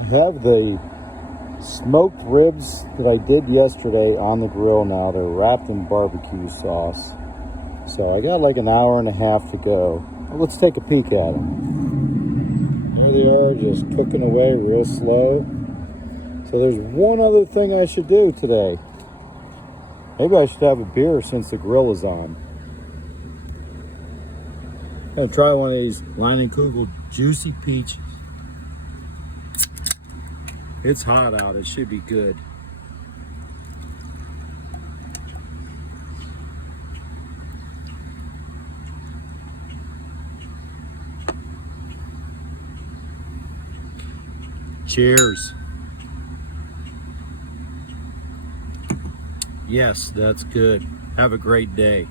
I have the smoked ribs that I did yesterday on the grill now. They're wrapped in barbecue sauce. So I got like an hour and a half to go. Let's take a peek at them. There they are, just cooking away real slow. So there's one other thing I should do today. Maybe I should have a beer since the grill is on. I'm gonna try one of these Leinenkugel Juicy Peach. It's hot out, it should be good. Cheers. Yes, that's good. Have a great day.